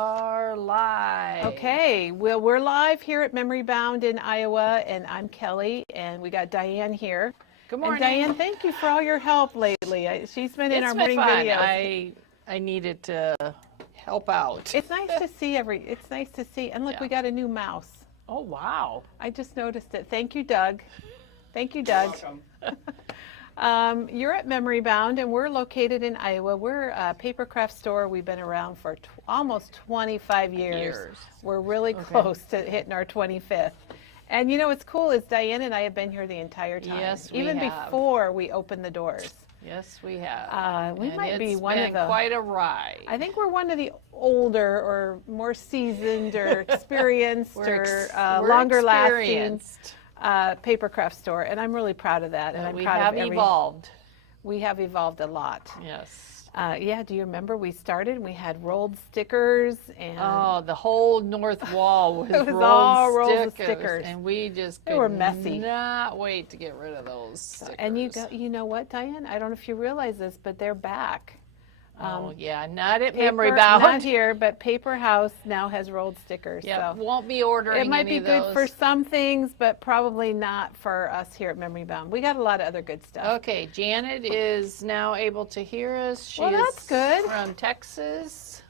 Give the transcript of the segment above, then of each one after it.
are live. Okay, well, we're live here at Memory Bound in Iowa, and I'm Kelly, and we got Diane here. Good morning. And Diane, thank you for all your help lately. She's been in our morning videos. I needed to help out. It's nice to see It's nice to see. And look, we got a new mouse. Oh, wow. I just noticed it. Thank you, Doug. Thank you, Doug. You're welcome. You're at Memory Bound, and we're located in Iowa. We're a paper craft store. We've been around for almost 25 years. We're really close to hitting our 25th. And you know what's cool is Diane and I have been here the entire time. Yes, we Even have. before we opened the doors. Yes, we have. We might be one of of the. Quite a ride. I think we're one of the older or more seasoned or experienced or longer lasting paper craft store, and I'm really proud of that. And I'm proud of evolved. We have evolved a lot. Yes. Yeah, do you remember we started and we had rolled stickers and the whole north wall was, it was all rolled of stickers, and we just they were messy. Not wait to get rid of those stickers. And you know what, Diane? I don't know if you realize this, but they're back. Oh yeah, not at Memory Bound. Not here, but Paper House now has rolled stickers. Yeah, so won't be ordering. It might any be of good those. for some things, but probably not for us here at Memory Bound. We got a lot of other good stuff. Okay, Janet is now able to hear us. She Well, that's good. From Texas.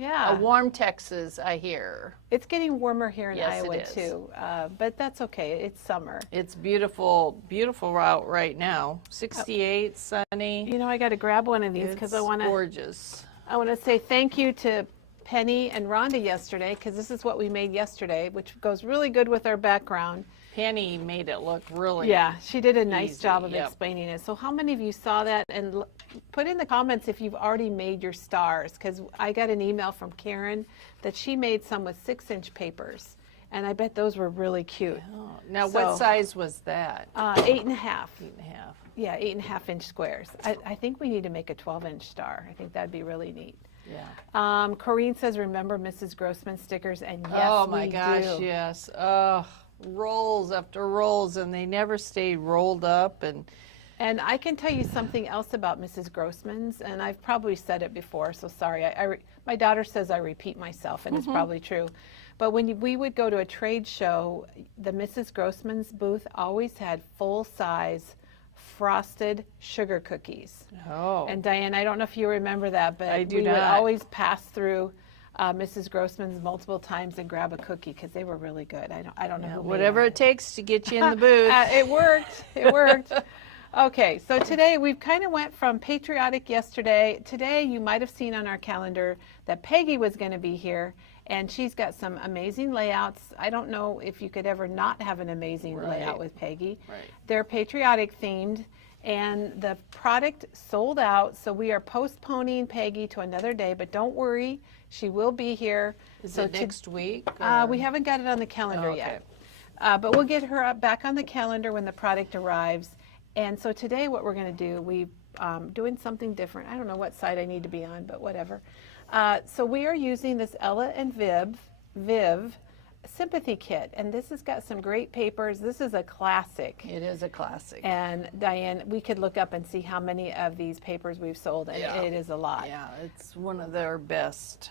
Yeah. A warm Texas, I hear. It's getting warmer here in Yes, Iowa it is. too, but that's okay. It's summer. It's beautiful, beautiful out right now. 68, sunny. You know, I got to grab one of these because I want to. Gorgeous. I want to say thank you to Penny and Rhonda yesterday because this is what we made yesterday, which goes really good with our background. Penny made it look really Yeah, she did a nice easy, job of yep. explaining it. So how many of you saw that? And put in the comments if you've already made your stars, because I got an email from Karen that she made some with 6-inch papers. And I bet those were really cute. Oh, now, So, what size was that? 8.5. 8.5. Yeah, 8.5-inch squares. I think we need to make a 12-inch star. I think that'd be really neat. Yeah. Corinne says, remember Mrs. Grossman stickers? And yes, Oh my we gosh, do. yes. Rolls after rolls, and they never stayed rolled up. And I can tell you something else about Mrs. Grossman's, and I've probably said it before, so sorry. My daughter says I repeat myself, and it's probably true. But when we would go to a trade show, the Mrs. Grossman's booth always had full-size frosted sugar cookies. Oh. And Diane, I don't know if you remember that, but I do we would not. always pass through Mrs. Grossman's multiple times and grab a cookie because they were really good. I don't know who made Whatever them. it takes to get you in the booth. It worked. It worked. Okay, so today we've kind of went from patriotic yesterday. Today you might have seen on our calendar that Peggy was going to be here, and she's got some amazing layouts. I don't know if you could ever not have an amazing layout with Peggy. Right. They're patriotic themed, and the product sold out, so we are postponing Peggy to another day, but don't worry, she will be here. Is it next week? We haven't got it on the calendar okay. yet, but we'll get her back on the calendar when the product arrives. And so today what we're going to do, we're doing something different. I don't know what side I need to be on, but whatever. So we are using this Ella and Viv Sympathy Kit, and this has got some great papers. This is a classic. It is a classic. And Diane, we could look up and see how many of these papers we've sold, and it is a lot. Yeah, it's one of their best.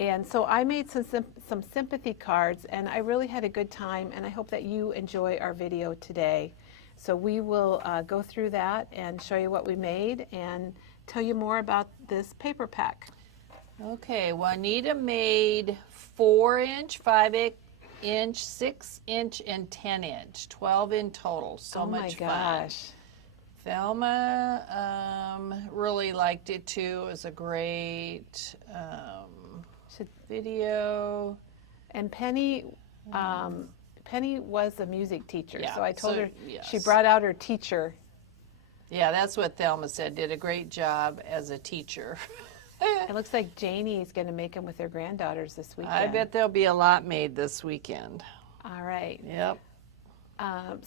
And so I made some sympathy cards, and I really had a good time, and I hope that you enjoy our video today. So we will go through that and show you what we made and tell you more about this paper pack. Okay, Juanita made 4-inch, 5-inch, 6-inch, and 10-inch, 12 in total. So much fun. Oh my gosh. Thelma really liked it too. It was a great video. And Penny, Penny was a music teacher, Yeah, so I told so, her yes. she brought out her teacher. Yeah, that's what Thelma said. Did a great job as a teacher. It looks like Janie's going to make them with her granddaughters this weekend. I bet there'll be a lot made this weekend. All right. Yep.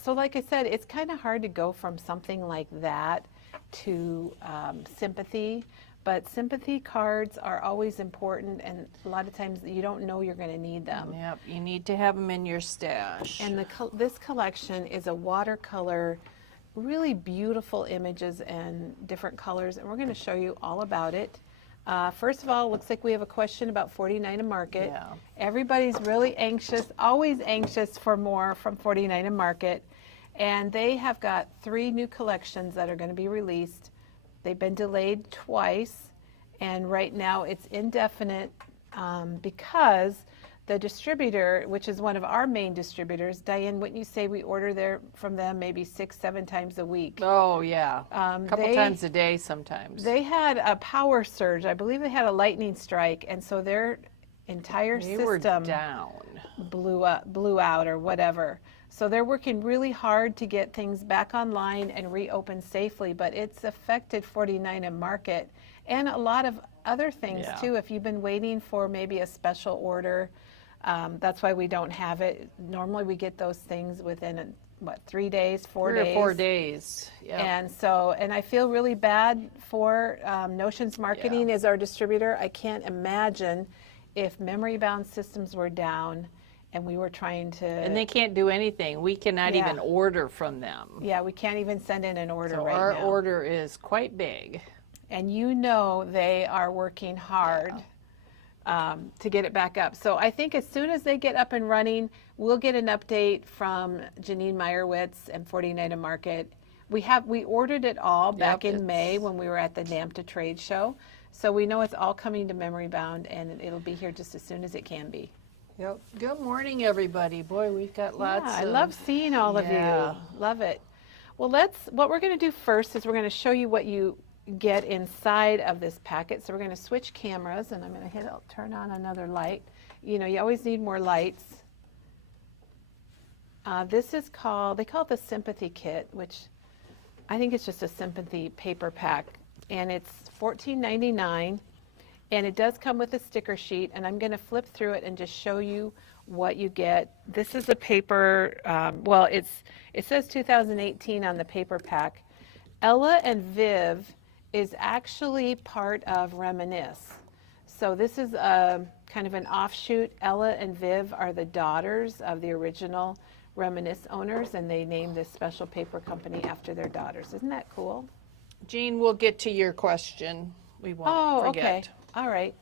So like I said, it's kind of hard to go from something like that to sympathy, but sympathy cards are always important, and a lot of times you don't know you're going to need them. Yep, you need to have them in your stash. And this collection is a watercolor, really beautiful images and different colors, and we're going to show you all about it. First of all, looks like we have a question about 49 and Market. Yeah. Everybody's really anxious, always anxious for more from 49 and Market. And they have got 3 new collections that are going to be released. They've been delayed twice, and right now it's indefinite because the distributor, which is one of our main distributors, Diane, wouldn't you say we order from them maybe 6-7 times a week? Oh, yeah. A couple times a day sometimes. They had a power surge. I believe they had a lightning strike, and so their entire They were system down. blew out or whatever. So they're working really hard to get things back online and reopen safely, but it's affected 49 and Market and a lot of other things too. If you've been waiting for maybe a special order, that's why we don't have it. Normally we get those things within 3 days, 4 days. 3 or 4 days. Yeah. And I feel really bad for Notions Marketing as our distributor. I can't imagine if memory bound systems were down and we were trying to. And they can't do anything. We cannot even order from them. Yeah, we can't even send in an order So right our now. order is quite big. And they are working hard to get it back up. So I think as soon as they get up and running, we'll get an update from Janine Meyerowitz and 49 and Market. We ordered it all back in May when we were at the NAMTA trade show. So we know it's all coming to memory bound, and it'll be here just as soon as it can be. Yep. Good morning, everybody. Boy, we've got lots. I love seeing all of you. Love it. Well, what we're going to do first is we're going to show you what you get inside of this packet. So we're going to switch cameras, and I'm going to turn on another light. You know, you always need more lights. This is they call it the Sympathy Kit, which I think it's just a Sympathy paper pack, and it's $14.99. And it does come with a sticker sheet, and I'm going to flip through it and just show you what you get. This is a paper, it says 2018 on the paper pack. Ella and Viv is actually part of Reminisce. So this is a kind of an offshoot. Ella and Viv are the daughters of the original Reminisce owners, and they named this special paper company after their daughters. Isn't that cool? Jean, we'll get to your question. We won't forget. Okay. All right.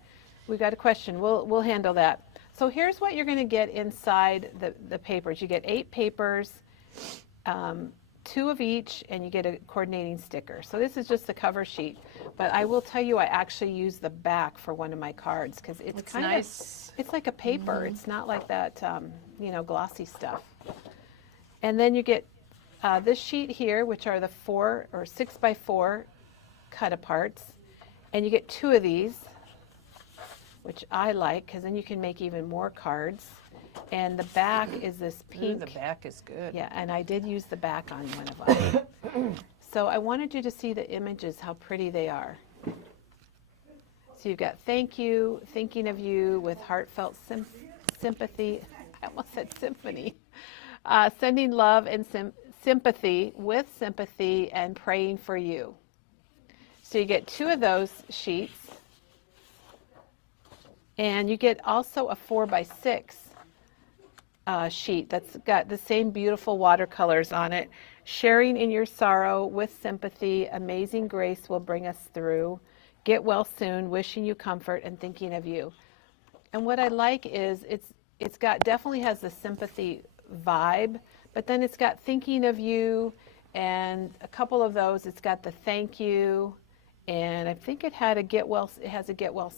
We've got a question. We'll handle that. So here's what you're going to get inside the papers. You get 8 papers, 2 of each, and you get a coordinating sticker. So this is just the cover sheet. But I will tell you, I actually use the back for one of my cards because it's kind nice. It's like a paper. It's not like that, glossy stuff. And then you get this sheet here, which are the 4 or 6 by 4 cut aparts. And you get 2 of these, which I like because then you can make even more cards. And the back is this pink. Ooh, the back is good. Yeah, and I did use the back on one of them. So I wanted you to see the images, how pretty they are. So you've got thank you, thinking of you with heartfelt sympathy. I almost said symphony. Sending love and sympathy with sympathy and praying for you. So you get 2 of those sheets, and you get also a 4 by 6 sheet that's got the same beautiful watercolors on it. Sharing in your sorrow with sympathy, amazing grace will bring us through. Get well soon, wishing you comfort and thinking of you. And what I like is it's got definitely has the sympathy vibe, but then it's got thinking of you, and a couple of those. It's got the thank you. And I think it has a get well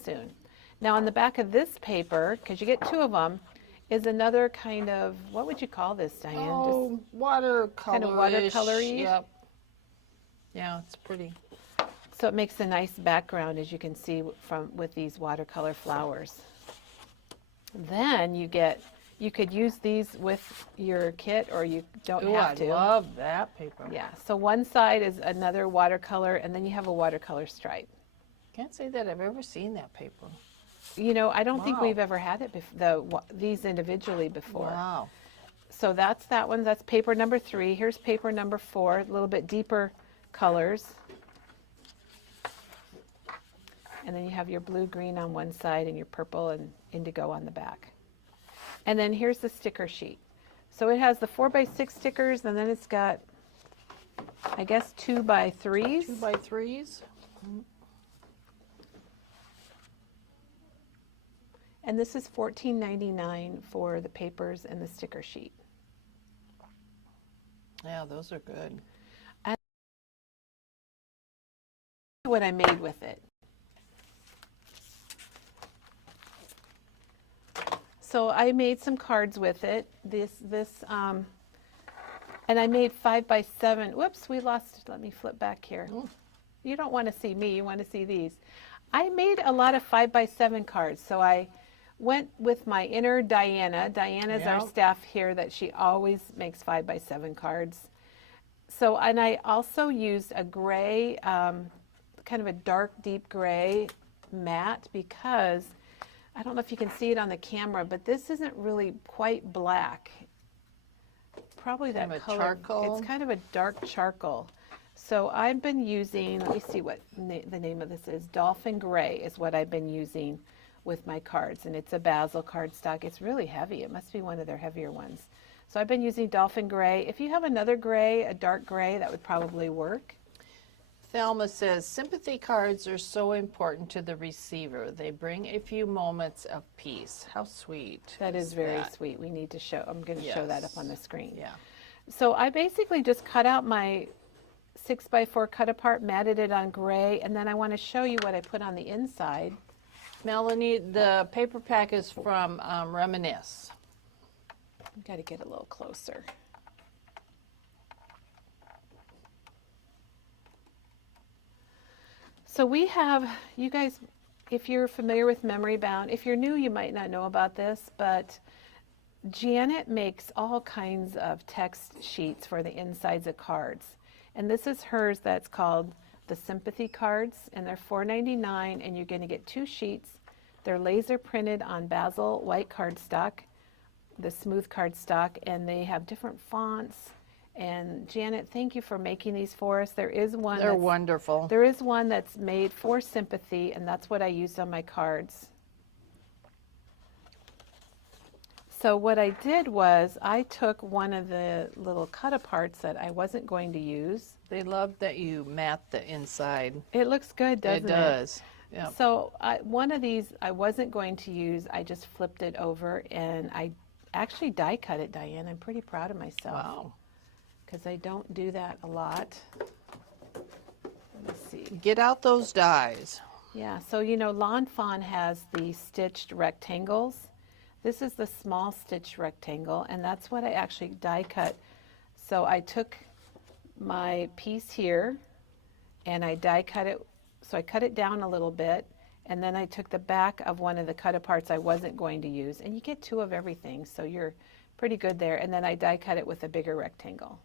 soon. Now on the back of this paper, because you get 2 of them, is another kind of, what would you call this, Diane? Oh, watercolor. Kind of watercolor-y? Yep. Yeah, it's pretty. So it makes a nice background, as you can see with these watercolor flowers. Then you could use these with your kit, or you don't have to. I love that paper. Yeah, so one side is another watercolor, and then you have a watercolor stripe. Can't say that I've ever seen that paper. You know, I don't think Wow. we've ever had it these individually before. Wow. So that's that one. That's paper number 3. Here's paper number 4, a little bit deeper colors. And then you have your blue-green on one side and your purple and indigo on the back. And then here's the sticker sheet. So it has the 4 by 6 stickers, and then it's got, I guess, 2 by 3s. 2 by 3s. And this is $14.99 for the papers and the sticker sheet. Yeah, those are good. What I made with it. So I made some cards with it. And I made 5x7. Whoops, we lost. Let me flip back here. Ooh. You don't want to see me. You want to see these. I made a lot of 5x7 cards. So I went with my inner Diana. Diana's our Yep. staff here that she always makes 5x7 cards. So, and I also used a gray, kind of a dark, deep gray matte because I don't know if you can see it on the camera, but this isn't really quite black. Probably that Kind of a color. charcoal? It's kind of a dark charcoal. So I've been using, let me see what the name of this is. Dolphin Gray is what I've been using with my cards, and it's a Basil cardstock. It's really heavy. It must be one of their heavier ones. So I've been using Dolphin Gray. If you have another gray, a dark gray, that would probably work. Thelma says, sympathy cards are so important to the receiver. They bring a few moments of peace. How sweet. That is very that? sweet. We need to show, I'm going to show that up Yes. on the screen. Yeah. So I basically just cut out my 6x4 cut apart, matted it on gray, and then I want to show you what I put on the inside. Melanie, the paper pack is from Reminisce. I've got to get a little closer. So we have, you guys, if you're familiar with Memory Bound, if you're new, you might not know about this, but Janet makes all kinds of text sheets for the insides of cards. And this is hers that's called the Sympathy Cards, and they're $4.99, and you're going to get 2 sheets. They're laser printed on Basil white cardstock, the smooth cardstock, and they have different fonts. And Janet, thank you for making these for us. There is one They're wonderful. there is one that's made for Sympathy, and that's what I used on my cards. So what I did was I took one of the little cut aparts that I wasn't going to use. They love that you mat the inside. It looks good, doesn't it? It does. Yeah. So one of these I wasn't going to use. I just flipped it over, and I actually die cut it, Diane. I'm pretty proud of myself. Wow. Because I don't do that a lot. Let me see. Get out those dies. Yeah, so you know, Lawn Fawn has the stitched rectangles. This is the small stitch rectangle, and that's what I actually die cut. So I took my piece here, and I die cut it. So I cut it down a little bit, and then I took the back of one of the cut aparts I wasn't going to use, and you get 2 of everything, so you're pretty good there. And then I die cut it with a bigger rectangle.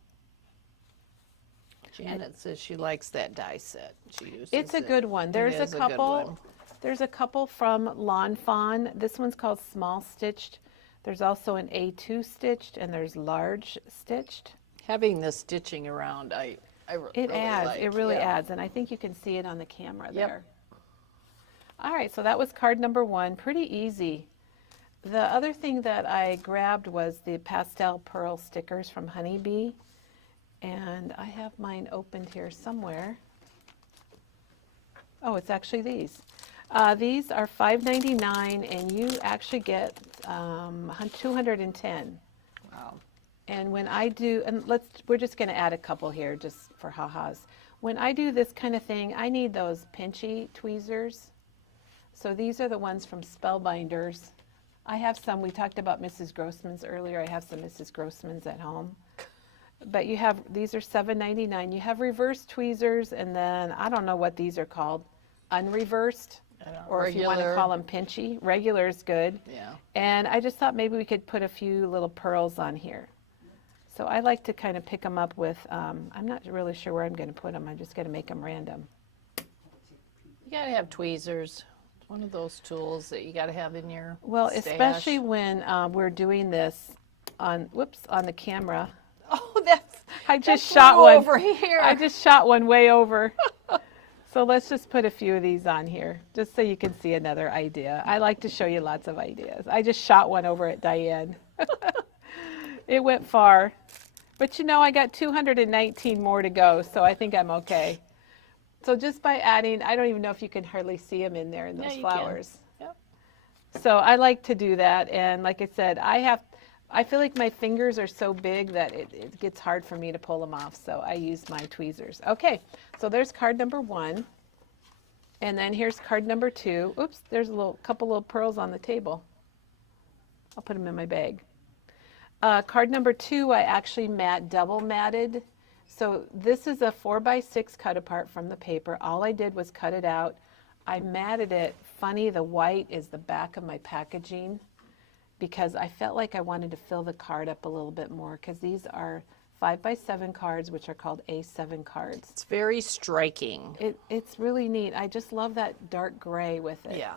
Janet says she likes that die set. She uses It's a it. good one. There's It a is good couple. one. There's a couple from Lawn Fawn. This one's called Small Stitched. There's also an A2 stitched, and there's Large Stitched. Having the stitching around, I It really adds. like. It really Yeah. adds, and I think you can see it on the camera Yep. there. All right, so that was card number 1. Pretty easy. The other thing that I grabbed was the pastel pearl stickers from Honeybee, and I have mine opened here somewhere. Oh, it's actually these. These are $5.99, and you actually get 210. Wow. And when I do, and we're just going to add a couple here just for ha-has. When I do this kind of thing, I need those pinchy tweezers. So these are the ones from Spellbinders. I have some, we talked about Mrs. Grossman's earlier. I have some Mrs. Grossman's at home. But you have, these are $7.99. You have reverse tweezers, and then I don't know what these are called, unreversed, or if you want to call them pinchy. Regular is good. Yeah. And I just thought maybe we could put a few little pearls on here. So I like to kind of pick them up with, I'm not really sure where I'm going to put them. I'm just going to make them random. You gotta have tweezers. It's one of those tools that you gotta have in your Well, stash. especially when we're doing this on the camera. Oh, that's I just that shot flew one over here. I just shot one way over. So let's just put a few of these on here, just so you can see another idea. I like to show you lots of ideas. I just shot one over at Diane. It went far. But you know, I got 219 more to go, so I think I'm okay. So just by adding, I don't even know if you can hardly see them in there in those Yeah, you can. flowers. Yep. So I like to do that, and like I said, I feel like my fingers are so big that it gets hard for me to pull them off, so I use my tweezers. Okay, so there's card number 1, and then here's card number 2. Oops, there's a couple little pearls on the table. I'll put them in my bag. Card number 2, I actually double matted. So this is a 4x6 cut apart from the paper. All I did was cut it out. I matted it. Funny, the white is the back of my packaging because I felt like I wanted to fill the card up a little bit more because these are 5x7 cards, which are called A7 cards. It's very striking. It's really neat. I just love that dark gray with it. Yeah.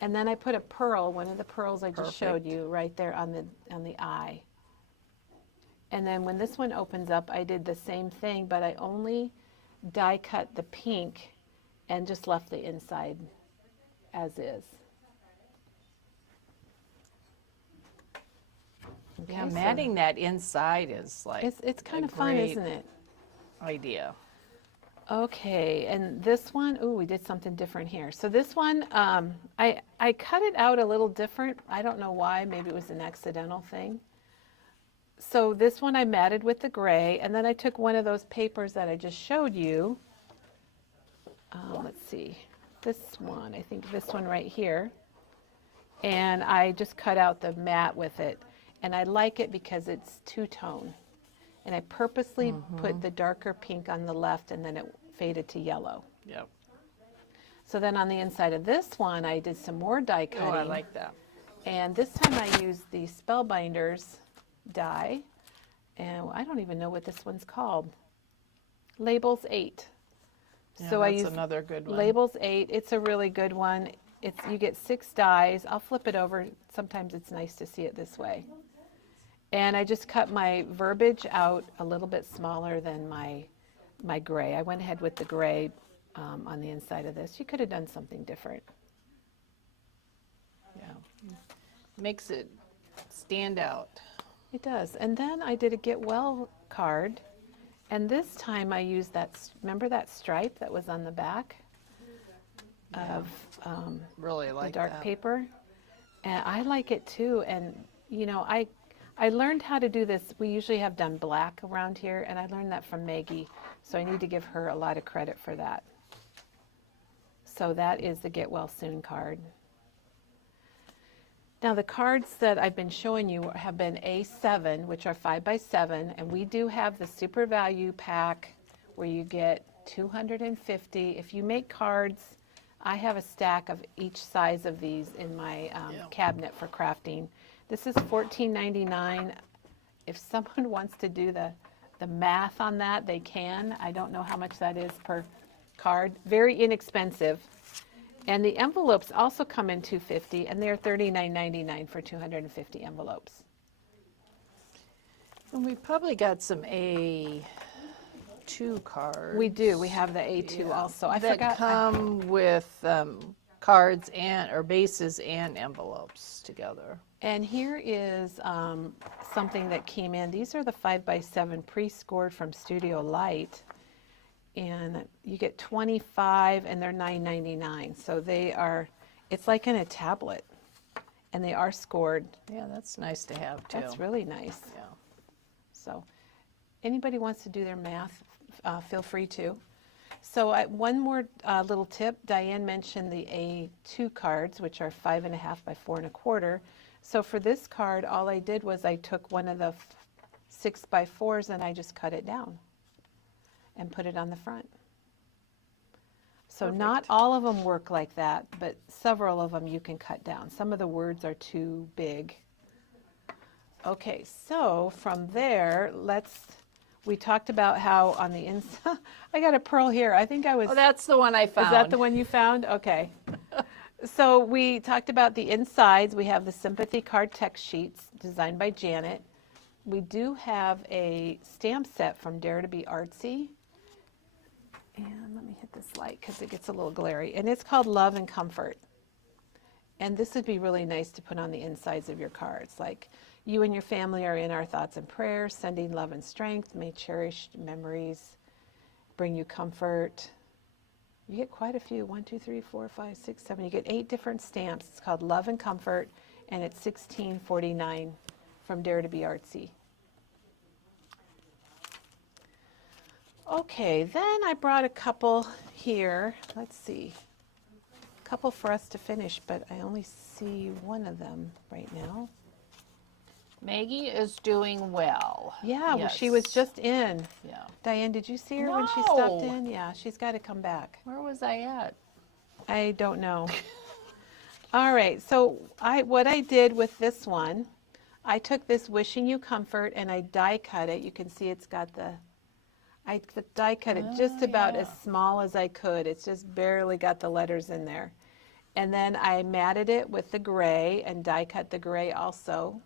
And then I put a pearl, one of the pearls I just showed Perfect. you right there on the eye. And then when this one opens up, I did the same thing, but I only die cut the pink and just left the inside as is. Okay, Yeah, so matting that inside is like it's kind a of fun, great isn't it? idea. Okay, and this one, ooh, we did something different here. So this one, I cut it out a little different. I don't know why, maybe it was an accidental thing. So this one I matted with the gray, and then I took one of those papers that I just showed you. Let's see, this one, I think this one right here. And I just cut out the matte with it. And I like it because it's two-tone. And I purposely put the darker pink on the left, and then it faded to yellow. Yep. So then on the inside of this one, I did some more die Oh, cutting. I like that. And this time I used the Spellbinders die. And I don't even know what this one's called. Labels 8. Yeah, So I that's used another good one. Labels 8. It's a really good one. You get 6 dies. I'll flip it over. Sometimes it's nice to see it this way. And I just cut my verbiage out a little bit smaller than my gray. I went ahead with the gray on the inside of this. You could have done something different. Yeah. Makes it stand out. It does. And then I did a Get Well card. And this time I used remember that stripe that was on the back of Really the like dark that. paper? And I like it too. And, you know, I learned how to do this. We usually have done black around here, and I learned that from Maggie. So I need to give her a lot of credit for that. So that is the Get Well Soon card. Now the cards that I've been showing you have been A7, which are 5x7, and we do have the Super Value pack where you get 250. If you make cards, I have a stack of each size of these in my cabinet for crafting. This is $14.99. If someone wants to do the math on that, they can. I don't know how much that is per card. Very inexpensive. And the envelopes also come in $250, and they're $39.99 for 250 envelopes. And we probably got some A2 cards. We do. We have the A2 also. I that forgot. come with cards or bases and envelopes together. And here is something that came in. These are the 5x7 pre-scored from Studio Light. And you get 25, and they're $9.99. So it's like in a tablet. And they are scored. Yeah, that's nice to have too. That's really nice. Yeah. So anybody wants to do their math, feel free to. So one more little tip. Diane mentioned the A2 cards, which are 5.5 by 4.25. So for this card, all I did was I took one of the 6x4s and I just cut it down and put it on the front. So not all of them work like that, but several of them you can cut down. Some of the words are too big. Okay, so from there, we talked about how on the inside, I got a pearl here. I think I was. Oh, that's the one I found. Is that the one you found? Okay. So we talked about the insides. We have the Sympathy Card text sheets designed by Janet. We do have a stamp set from Dare to Be Artsy. And let me hit this light because it gets a little glary. And it's called Love and Comfort. And this would be really nice to put on the insides of your cards. Like, you and your family are in our thoughts and prayers, sending love and strength. May cherished memories bring you comfort. You get quite a few. 1, 2, 3, 4, 5, 6, 7. You get 8 different stamps. It's called Love and Comfort, and it's $16.49 from Dare to Be Artsy. Okay, then I brought a couple here. Let's see. A couple for us to finish, but I only see one of them right now. Maggie is doing well. Yeah, well, she Yes. was just in. Yeah. Diane, did you see her when she stopped No. in? Yeah, she's got to come back. Where was I at? I don't know. All right, so what I did with this one, I took this Wishing You Comfort and I die cut it. You can see it's got I die cut it just about as small as I could. It's just barely got the letters in there. And then I matted it with the gray and die cut the gray also.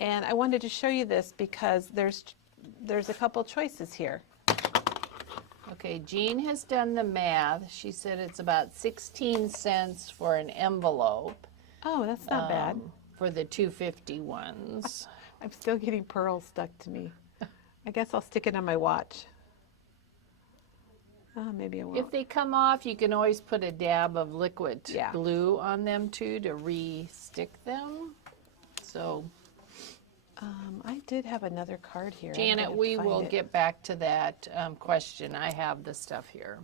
And I wanted to show you this because there's a couple choices here. Okay, Jean has done the math. She said it's about 16 cents for an envelope Oh, that's not bad. for the 250 ones. I'm still getting pearls stuck to me. I guess I'll stick it on my watch. Maybe I won't. If they come off, you can always put a dab of liquid Yeah. glue on them too to re-stick them. So, I did have another card here. I'm Janet, gonna we find will it. get back to that question. I have the stuff here.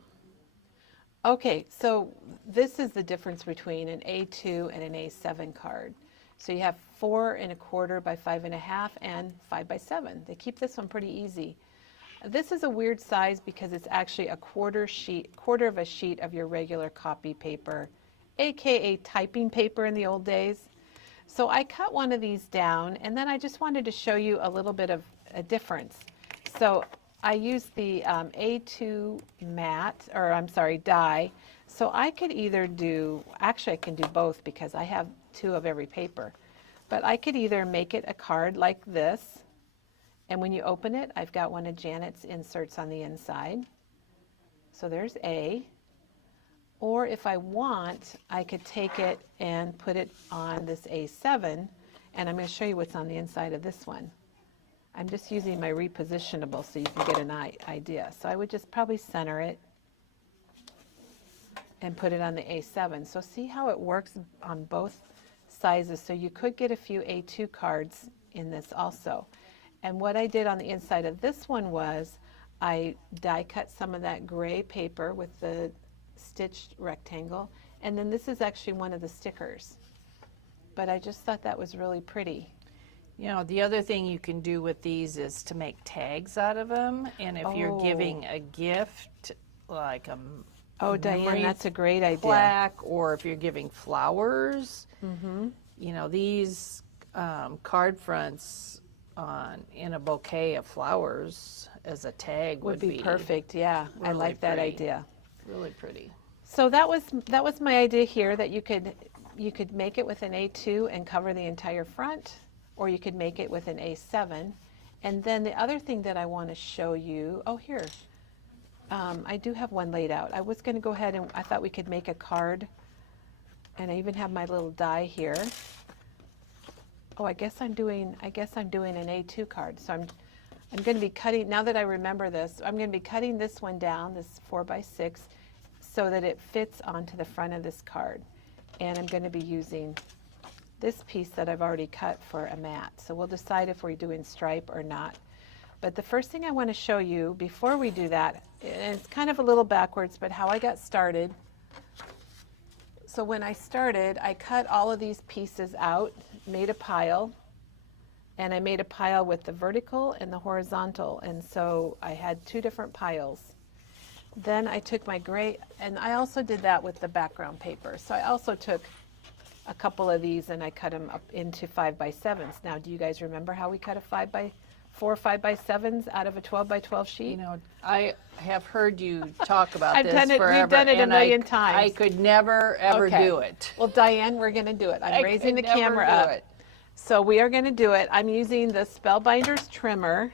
Okay, so this is the difference between an A2 and an A7 card. So you have 4 1/4 by 5 1/2 and 5 by 7. They keep this one pretty easy. This is a weird size because it's actually a quarter of a sheet of your regular copy paper, aka typing paper in the old days. So I cut one of these down, and then I just wanted to show you a little bit of a difference. So I used the A2 matte, or I'm sorry, die. So I could either do, actually I can do both because I have 2 of every paper. But I could either make it a card like this, and when you open it, I've got one of Janet's inserts on the inside. So there's A. Or if I want, I could take it and put it on this A7, and I'm going to show you what's on the inside of this one. I'm just using my repositionable so you can get an idea. So I would just probably center it and put it on the A7. So see how it works on both sizes. So you could get a few A2 cards in this also. And what I did on the inside of this one was I die cut some of that gray paper with the stitched rectangle, and then this is actually one of the stickers. But I just thought that was really pretty. You know, the other thing you can do with these is to make tags out of them. And if you're giving a gift, like a Oh, Diane, memory that's a great idea. plaque, or if you're giving flowers, you know, these card fronts in a bouquet of flowers as a tag Would be perfect, yeah. I really like that pretty. idea. Really pretty. So that was my idea here, that you could make it with an A2 and cover the entire front, or you could make it with an A7. And then the other thing that I want to show you, oh here, I do have one laid out. I was going to go ahead and I thought we could make a card, and I even have my little die here. Oh, I guess I'm doing an A2 card. So I'm going to be cutting, now that I remember this, I'm going to be cutting this one down, this 4 by 6, so that it fits onto the front of this card. And I'm going to be using this piece that I've already cut for a mat. So we'll decide if we're doing stripe or not. But the first thing I want to show you before we do that, and it's kind of a little backwards, but how I got started. So when I started, I cut all of these pieces out, made a pile, and I made a pile with the vertical and the horizontal, and so I had 2 different piles. Then I took my gray, and I also did that with the background paper. So I also took a couple of these and I cut them up into 5 by 7s. Now, do you guys remember how we cut a 5 by 7s out of a 12 by 12 sheet? You know, I have heard you talk about I've this done it- forever. we've done it a and million I times. could never, ever Okay. do it. Well, Diane, we're going to do it. I'm I raising the could never camera do up. it. So we are going to do it. I'm using the Spellbinders trimmer.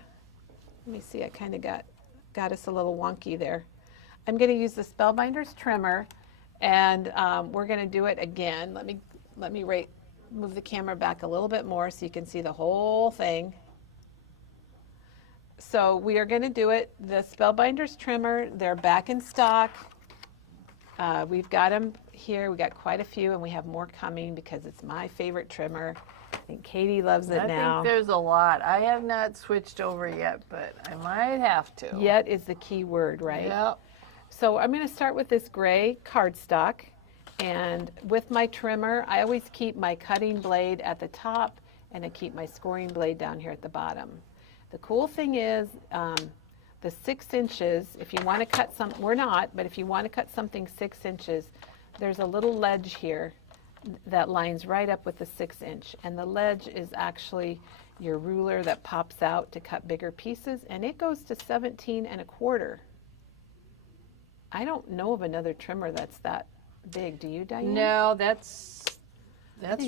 Let me see, I kind of got us a little wonky there. I'm going to use the Spellbinders trimmer, and we're going to do it again. Let me move the camera back a little bit more so you can see the whole thing. So we are going to do it. The Spellbinders trimmer, they're back in stock. We've got them here. We got quite a few, and we have more coming because it's my favorite trimmer. I think Katie loves it now. I think there's a lot. I have not switched over yet, but I might have to. Yet is the key word, right? Yep. So I'm going to start with this gray cardstock, and with my trimmer, I always keep my cutting blade at the top, and I keep my scoring blade down here at the bottom. The cool thing is, the 6 inches, if you want to cut some, we're not, but if you want to cut something 6 inches, there's a little ledge here that lines right up with the 6 inch. And the ledge is actually your ruler that pops out to cut bigger pieces, and it goes to 17¼ I don't know of another trimmer that's that big. Do you, Diane? No, that's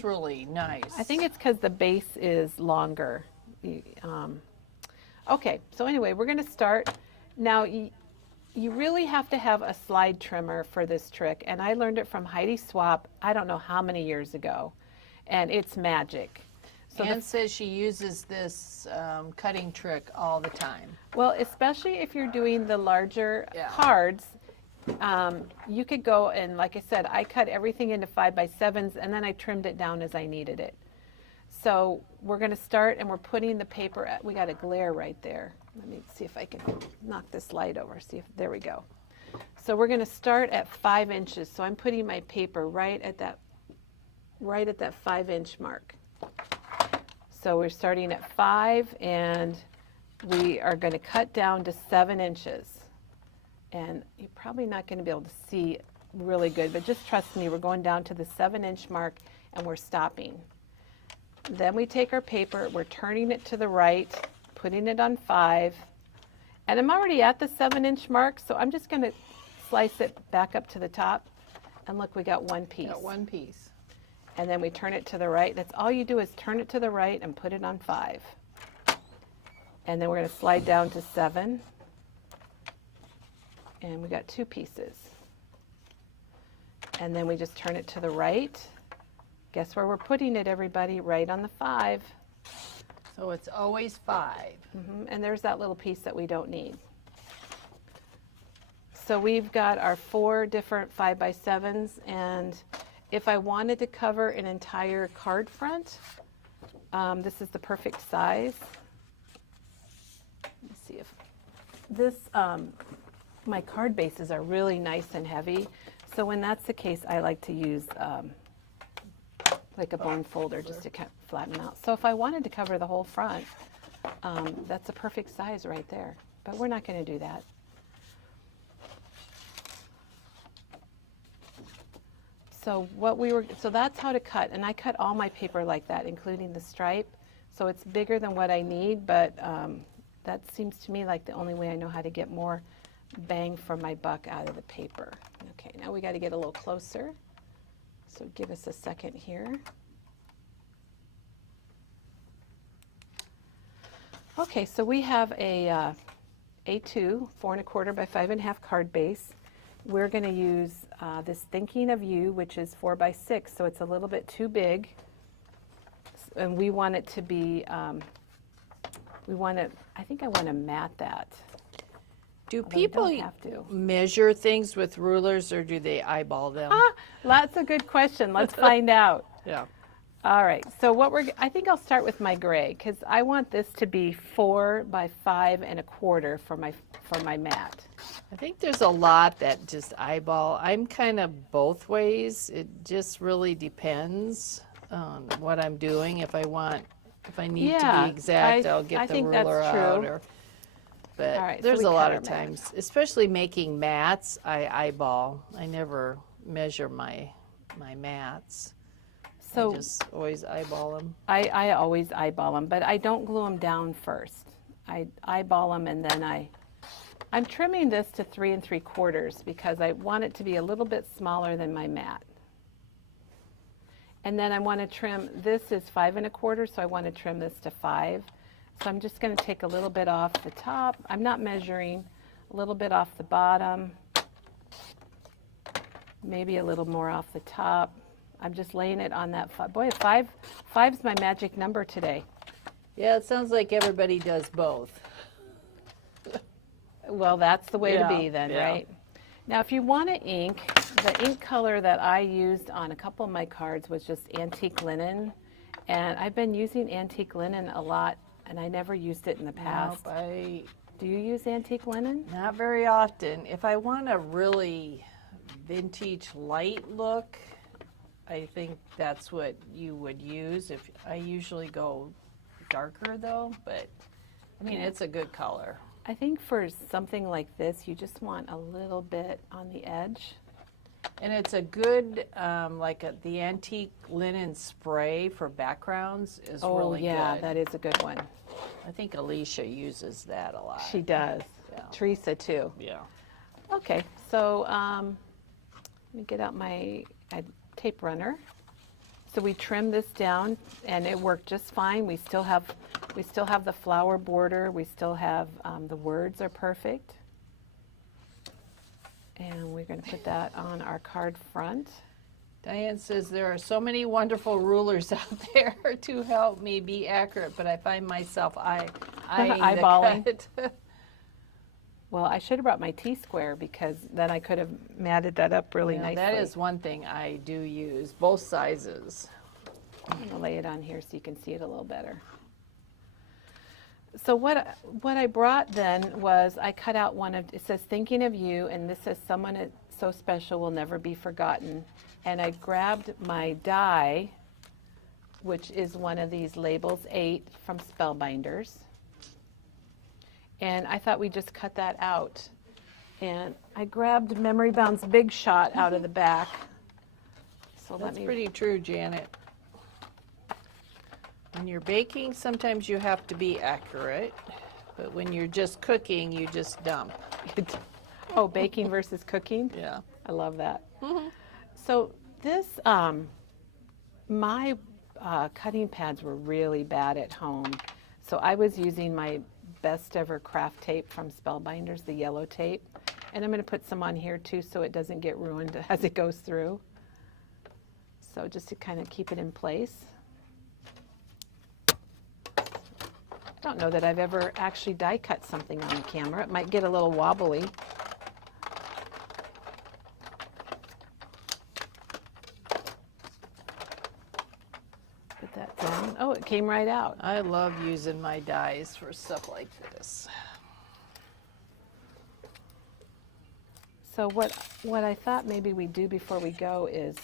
really nice. I think it's because the base is longer. Okay, so anyway, we're going to start. Now, you really have to have a slide trimmer for this trick, and I learned it from Heidi Swap, I don't know how many years ago, and it's magic. So Ann says she uses this cutting trick all the time. Well, especially if you're doing the larger Yeah. cards, you could go and, like I said, I cut everything into 5x7s, and then I trimmed it down as I needed it. So we're going to start, and we're putting the paper at, we got a glare right there. Let me see if I can knock this light over. See if, there we go. So we're going to start at 5 inches. So I'm putting my paper right at that 5-inch mark. So we're starting at 5, and we are going to cut down to 7 inches. And you're probably not going to be able to see really good, but just trust me, we're going down to the 7-inch mark, and we're stopping. Then we take our paper, we're turning it to the right, putting it on 5, and I'm already at the 7-inch mark, so I'm just going to slice it back up to the top, and look, we got one piece. Got one piece. And then we turn it to the right. That's all you do is turn it to the right and put it on 5. And then we're going to slide down to 7. And we got 2 pieces. And then we just turn it to the right. Guess where we're putting it, everybody? Right on the 5. So it's always 5. And there's that little piece that we don't need. So we've got our 4 different 5x7s, and if I wanted to cover an entire card front, this is the perfect size. Let's see if this, my card bases are really nice and heavy, so when that's the case, I like to use like a bone folder just to flatten them out. So if I wanted to cover the whole front, that's a perfect size right there, but we're not going to do that. So that's how to cut, and I cut all my paper like that, including the stripe. So it's bigger than what I need, but that seems to me like the only way I know how to get more bang for my buck out of the paper. Okay, now we got to get a little closer. So give us a second here. Okay, so we have a A2 4¼ by 5½ card base. We're going to use this Thinking of You, which is 4x6, so it's a little bit too big. And we want it to be, I think I want to mat that. Do Although I people don't have to. measure things with rulers, or do they eyeball them? That's a good question. Let's find out. Yeah. All right, so I think I'll start with my gray, because I want this to be 4 by 5¼ for my mat. I think there's a lot that just eyeball. I'm kind of both ways. It just really depends on what I'm doing. If I need to be exact, I'll get the ruler out. But right, so there's we a lot cut of our mat. times, especially making mats, I eyeball. I never measure my mats. So I just always eyeball them. I always eyeball them, but I don't glue them down first. I eyeball them, and then I'm trimming this to 3 3/4 because I want it to be a little bit smaller than my mat. And then I want to trim, this is 5 1/4, so I want to trim this to 5. So I'm just going to take a little bit off the top. I'm not measuring, a little bit off the bottom, maybe a little more off the top. I'm just laying it on that 5. Boy, 5's my magic number today. Yeah, it sounds like everybody does both. Well, that's the way to Yeah, be then, yeah. right? Now, if you want to ink, the ink color that I used on a couple of my cards was just antique linen. And I've been using antique linen a lot, and I never used it in the past. Nope, Do you use antique linen? not very often. If I want a really vintage light look, I think that's what you would use. If I usually go darker though, but I mean, it's a good color. I think for something like this, you just want a little bit on the edge. And it's a good, the antique linen spray for backgrounds is really good. Oh yeah, that is a good one. I think Alicia uses that a lot. She does. Yeah. Teresa too. Yeah. Okay, so let me get out my tape runner. So we trimmed this down, and it worked just fine. We still have the flower border. We still have the words are perfect. And we're going to put that on our card front. Diane says there are so many wonderful rulers out there to help me be accurate, but I find myself eyeballing. the cut. Well, I should have brought my T-square because then I could have matted that up really nicely. That is one thing I do use, both sizes. I'm going to lay it on here so you can see it a little better. So what I brought then was I cut out one of, it says thinking of you, and this says someone so special will never be forgotten. And I grabbed my die, which is one of these Labels 8 from Spellbinders. And I thought we'd just cut that out. And I grabbed Memory Bound's Big Shot out of the back. So That's pretty true, Janet. When you're baking, sometimes you have to be accurate, but when you're just cooking, you just dump. Oh, baking versus cooking? Yeah. I love that. So this, my cutting pads were really bad at home. So I was using my best ever craft tape from Spellbinders, the yellow tape. And I'm going to put some on here too so it doesn't get ruined as it goes through. So just to kind of keep it in place. I don't know that I've ever actually die cut something on the camera. It might get a little wobbly. Put that down. Oh, it came right out. I love using my dies for stuff like this. So what I thought maybe we'd do before we go is,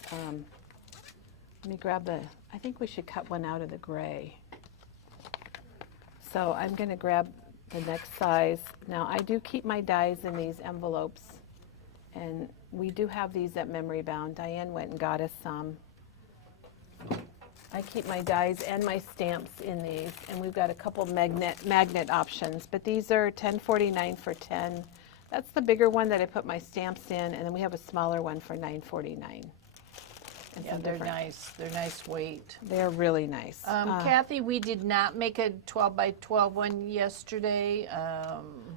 let me grab I think we should cut one out of the gray. So I'm going to grab the next size. Now I do keep my dies in these envelopes, and we do have these at Memory Bound. Diane went and got us some. I keep my dies and my stamps in these, and we've got a couple magnet options, but these are $10.49 for 10. That's the bigger one that I put my stamps in, and then we have a smaller one for $9.49. Yeah, they're nice. They're nice weight. They're really nice. Kathy, we did not make a 12 by 12 one yesterday.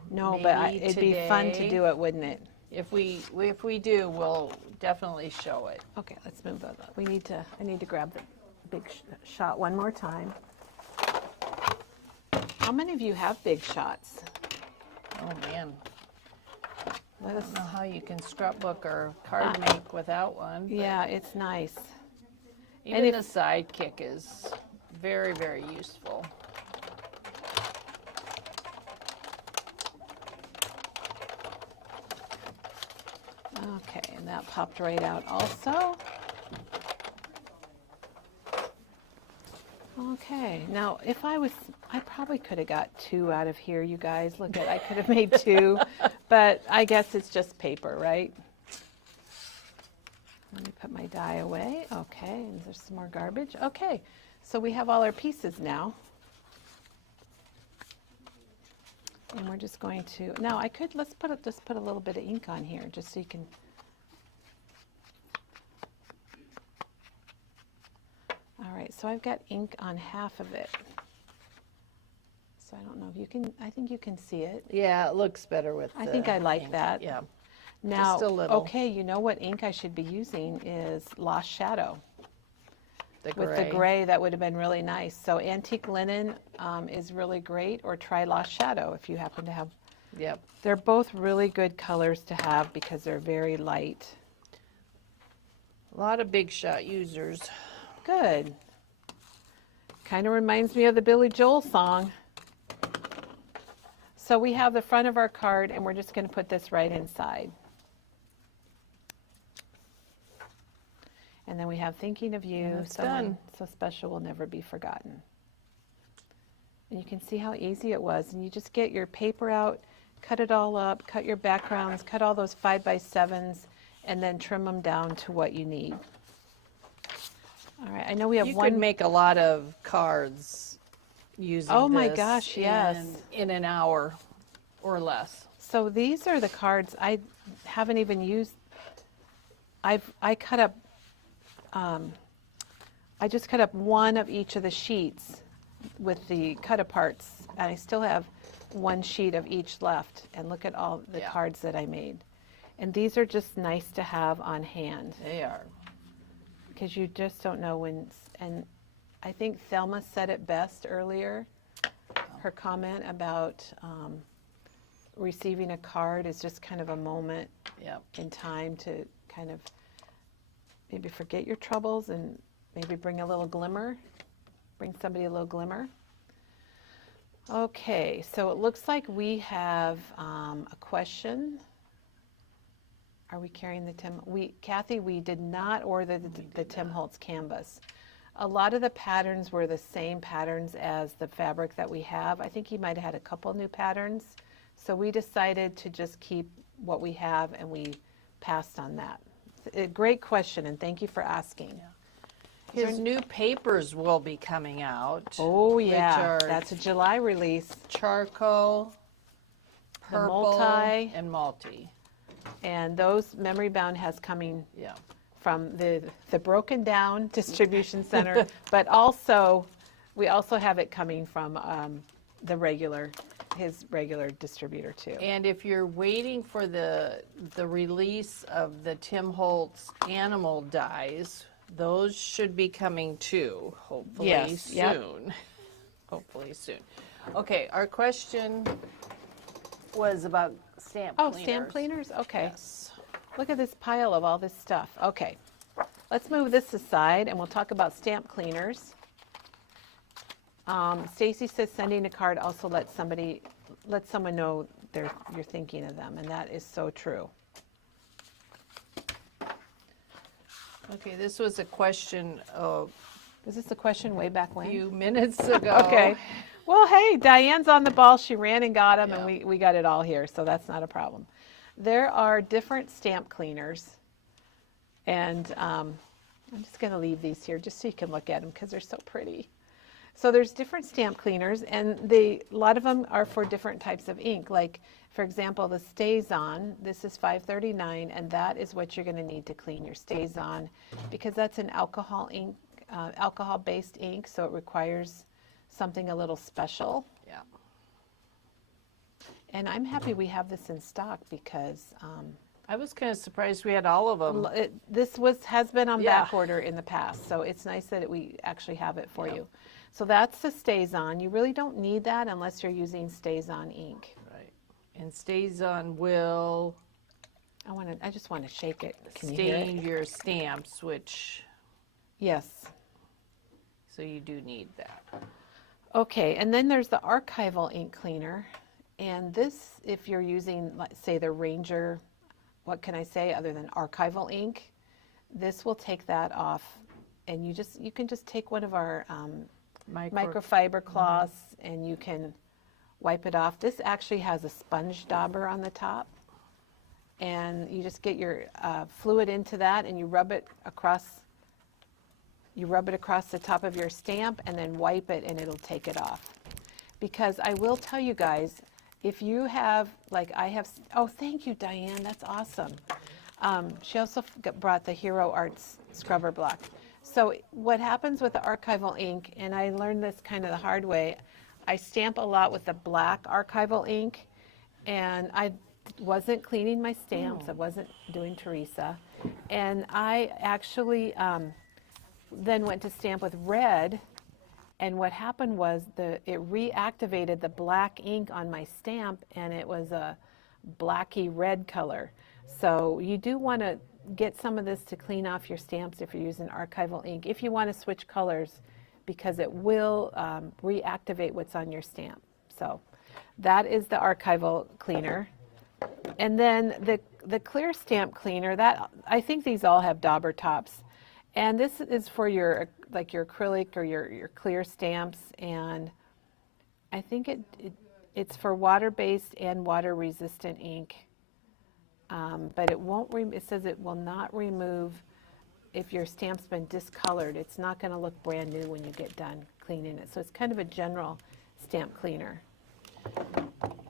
No, but it'd be fun to do it, wouldn't it? If we do, we'll definitely show it. Okay, let's move on. I need to grab the big shot one more time. How many of you have big shots? Oh man. I Let us don't know how you can scrapbook or card make without one. Yeah, it's nice. Even the sidekick is very, very useful. Okay, and that popped right out also. Okay, now if I probably could have got 2 out of here, you guys. Look I could have made 2, but I guess it's just paper, right? Let me put my die away. Okay, and there's some more garbage. Okay, so we have all our pieces now. And we're just going to, now let's just put a little bit of ink on here just so you can. All right, so I've got ink on half of it. So I don't know if you can, I think you can see it. Yeah, it looks better with I think I like ink. that. Yeah. Now, Just a little. okay, you know what ink I should be using is Lost Shadow. The With the gray, that would have been really nice. So antique linen is really great, or try Lost Shadow if you happen to have. Yep. They're both really good colors to have because they're very light. A lot of big shot users. Good. Kind of reminds me of the Billy Joel song. So we have the front of our card, and we're just going to put this right inside. And then we have thinking of you, That's someone done. so special will never be forgotten. And you can see how easy it was. And you just get your paper out, cut it all up, cut your backgrounds, cut all those 5x7s, and then trim them down to what you need. All right, I know we have You one. could make a lot of cards using Oh my this gosh, yes. in an hour or less. So these are the cards I haven't even used. I cut up, I just cut up one of each of the sheets with the cut aparts, and I still have one sheet of each left. And look at all the cards that I made. And these are just nice to have on hand. They are. Because you just don't know when, and I think Thelma said it best earlier. Her comment about receiving a card is just kind of a moment in time to kind of maybe forget your troubles and maybe bring a little glimmer, bring somebody a little glimmer. Okay, so it looks like we have a question. Are we carrying the Tim? Kathy, we did not order the Tim Holtz canvas. A lot of the patterns were the same patterns as the fabric that we have. I think he might have had a couple new patterns. So we decided to just keep what we have, and we passed on that. A great question, and thank you for asking. His new papers will be coming out. Oh yeah, which are that's a July release. charcoal, The purple, multi. and multi. And those Memory Bound has coming Yeah. from the broken down distribution center, but also we also have it coming from his regular distributor too. And if you're waiting for the release of the Tim Holtz animal dies, those should be coming too, hopefully Yes, yep. soon. Hopefully soon. Okay, our question was about stamp cleaners. Stamp cleaners? Okay. Yes. Look at this pile of all this stuff. Okay. Let's move this aside and we'll talk about stamp cleaners. Stacy says sending a card also let someone know you're thinking of them, and that is so true. Okay, this was a question of Was this a question way back a when? few minutes ago. Okay. Well, hey, Diane's on the ball. She ran and got them, Yeah. and we got it all here, so that's not a problem. There are different stamp cleaners, and I'm just going to leave these here just so you can look at them because they're so pretty. So there's different stamp cleaners, and a lot of them are for different types of ink. Like, for example, the Stays-On, this is $5.39, and that is what you're going to need to clean your Stays-On because that's an alcohol ink, alcohol-based ink, so it requires something a little special. Yeah. And I'm happy we have this in stock because I was kind of surprised we had all of them. this has been on Yeah. back order in the past, so it's nice that we actually have it for you. So that's the Stays-On. You really don't need that unless you're using Stays-On ink. Right. And Stays-On will I just want to shake it. Can you hear stain it? your stamps, which, Yes. so you do need that. Okay, and then there's the archival ink cleaner. And this, if you're using, let's say, the Ranger, what can I say other than archival ink? This will take that off, and you can just take one of our microfiber cloths and you can wipe it off. This actually has a sponge dauber on the top, and you just get your fluid into that and you rub it across the top of your stamp and then wipe it and it'll take it off. Because I will tell you guys, if you have, like I have, oh, thank you, Diane, that's awesome. She also brought the Hero Arts scrubber block. So what happens with the archival ink, and I learned this kind of the hard way, I stamp a lot with the black archival ink, and I wasn't cleaning my stamps, I wasn't doing Teresa, and I actually then went to stamp with red, and what happened was it reactivated the black ink on my stamp, and it was a blacky red color. So you do want to get some of this to clean off your stamps if you're using archival ink, if you want to switch colors, because it will reactivate what's on your stamp. So that is the archival cleaner. And then the clear stamp cleaner, that I think these all have dauber tops. And this is for your like your acrylic or your clear stamps, and I think it's for water-based and water-resistant ink. But it won't. It says it will not remove if your stamp's been discolored. It's not going to look brand new when you get done cleaning it. So it's kind of a general stamp cleaner.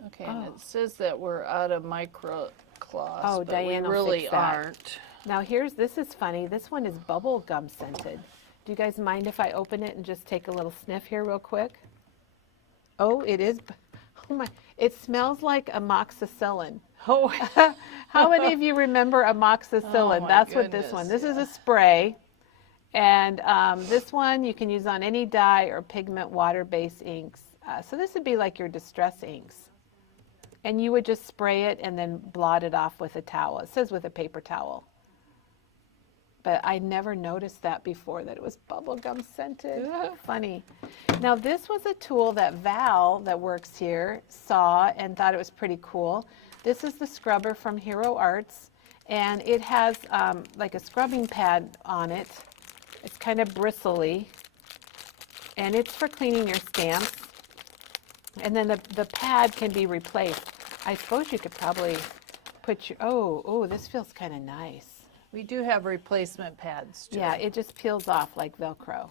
Okay, and it says that we're out of micro cloths, Oh, but Diane we will really fix that. aren't. Now this is funny. This one is bubble gum scented. Do you guys mind if I open it and just take a little sniff here real quick? Oh, it is. Oh my! It smells like amoxicillin. Oh, How many of you remember amoxicillin? Oh, my That's what this one. goodness, This is a spray, and this one you can use on any dye or pigment water-based inks. So this would be like your distress inks, and you would just spray it and then blot it off with a towel. It says with a paper towel, but I never noticed that before, that it was bubblegum scented. Funny. Now this was a tool that Val, that works here, saw and thought it was pretty cool. This is the scrubber from Hero Arts, and it has like a scrubbing pad on it. It's kind of bristly, and it's for cleaning your stamps. And then the pad can be replaced. I suppose you could probably put your, oh, this feels kind of nice. we do have replacement pads too. Yeah, it just peels off like Velcro.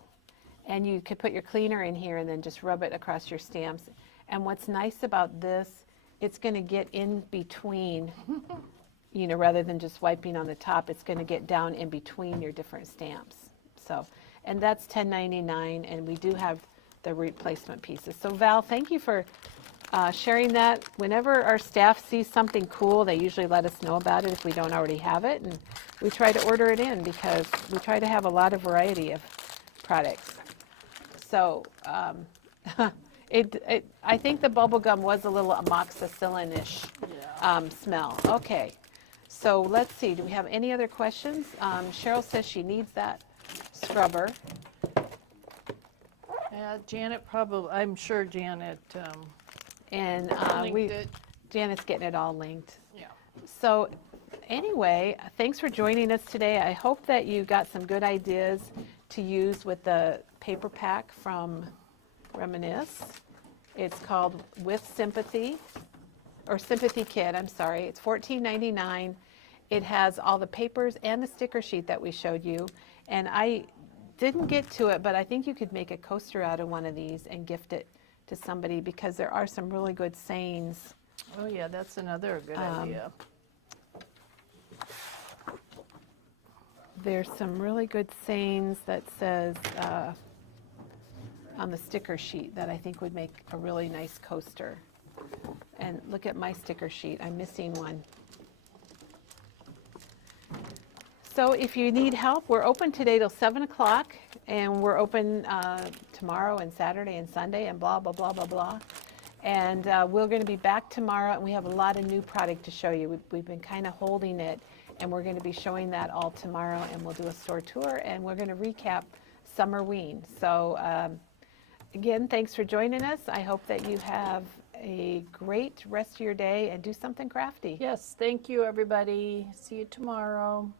And you could put your cleaner in here and then just rub it across your stamps. And what's nice about this, it's going to get in between, you know, rather than just wiping on the top, it's going to get down in between your different stamps. So, and that's $10.99, and we do have the replacement pieces. So Val, thank you for sharing that. Whenever our staff sees something cool, they usually let us know about it if we don't already have it, and we try to order it in because we try to have a lot of variety of products. So I think the bubble gum was a little amoxicillin-ish smell. Okay, so let's see. Do we have any other questions? Cheryl says she needs that scrubber. Janet probably, I'm sure Janet And linked it. Janet's getting it all linked. Yeah. So anyway, thanks for joining us today. I hope that you got some good ideas to use with the paper pack from Reminisce. It's called With Sympathy, or Sympathy Kit, I'm sorry. It's $14.99. It has all the papers and the sticker sheet that we showed you. And I didn't get to it, but I think you could make a coaster out of one of these and gift it to somebody, because there are some really good sayings. Oh yeah, that's another good idea. There's some really good sayings that says on the sticker sheet that I think would make a really nice coaster. And look at my sticker sheet. I'm missing one. So if you need help, we're open today till 7 o'clock, and we're open tomorrow and Saturday and Sunday and blah, blah, blah, blah, blah. And we're going to be back tomorrow, and we have a lot of new product to show you. We've been kind of holding it, and we're going to be showing that all tomorrow, and we'll do a store tour, and we're going to recap Summerween. So again, thanks for joining us. I hope that you have a great rest of your day and do something crafty. Yes, thank you everybody. See you tomorrow.